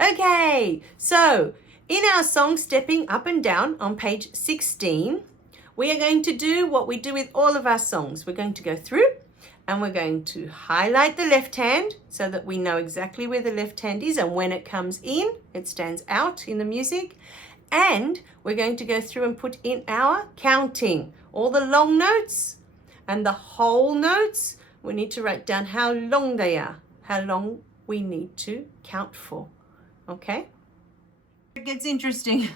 Okay, so in our song Stepping Up and Down on page 16, we are going to do what we do with all of our songs. We're going to go through and we're going to highlight the left hand so that we know exactly where the left hand is, and when it comes in, it stands out in the music. And we're going to go through and put in our counting, all the long notes and the whole notes. We need to write down how long they are, how long we need to count for. Okay? It gets interesting.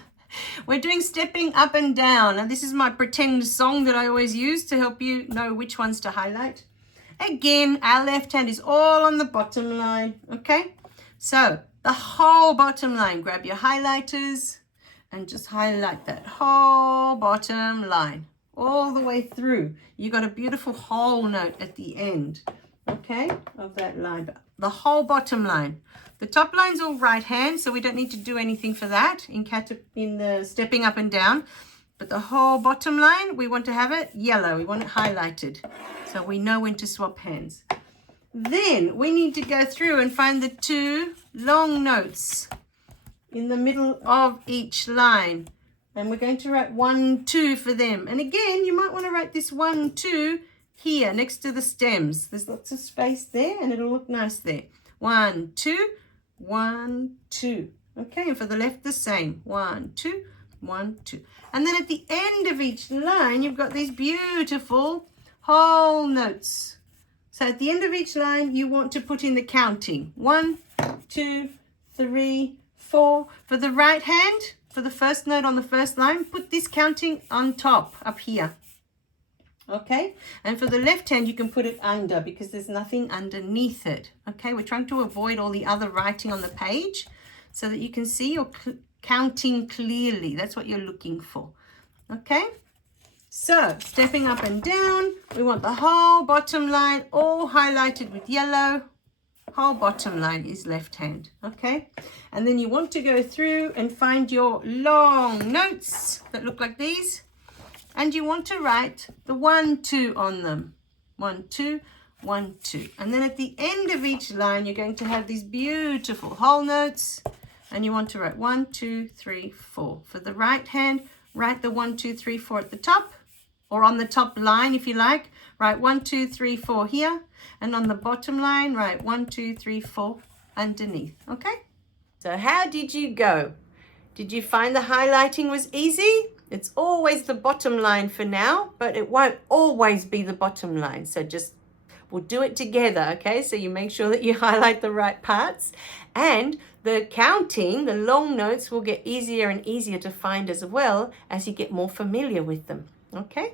We're doing stepping up and down, and this is my pretend song that I always use to help you know which ones to highlight. Again, our left hand is all on the bottom line, okay? So the whole bottom line, grab your highlighters and just highlight that whole bottom line all the way through. You got a beautiful whole note at the end, okay, of that line. The whole bottom line. The top line's all right hand, so we don't need to do anything for that in the stepping up and down. But the whole bottom line, we want to have it yellow. We want it highlighted, so we know when to swap hands. Then we need to go through and find the two long notes in the middle of each line. And we're going to write 1, 2 for them. And again, you might want to write this 1, 2 here next to the stems. There's lots of space there and it'll look nice there. 1, 2, 1, 2. Okay, and for the left, the same. 1, 2, 1, 2. And then at the end of each line, you've got these beautiful whole notes. So at the end of each line, you want to put in the counting. 1, 2, 3, 4. For the right hand, for the first note on the first line, put this counting on top, up here. Okay, and for the left hand, you can put it under because there's nothing underneath it. Okay, we're trying to avoid all the other writing on the page so that you can see your counting clearly. That's what you're looking for. Okay, so stepping up and down, we want the whole bottom line all highlighted with yellow. Whole bottom line is left hand. Okay, and then you want to go through and find your long notes that look like these. And you want to write the 1, 2 on them. 1, 2, 1, 2. And then at the end of each line, you're going to have these beautiful whole notes. And you want to write 1, 2, 3, 4. For the right hand, write the 1, 2, 3, 4 at the top. Or on the top line, if you like. Write 1, 2, 3, 4 here. And on the bottom line, write 1, 2, 3, 4 underneath. Okay? So how did you go? Did you find the highlighting was easy? It's always the bottom line for now, but it won't always be the bottom line. So we'll do it together, okay? So you make sure that you highlight the right parts. And the counting, the long notes will get easier and easier to find as well as you get more familiar with them, okay?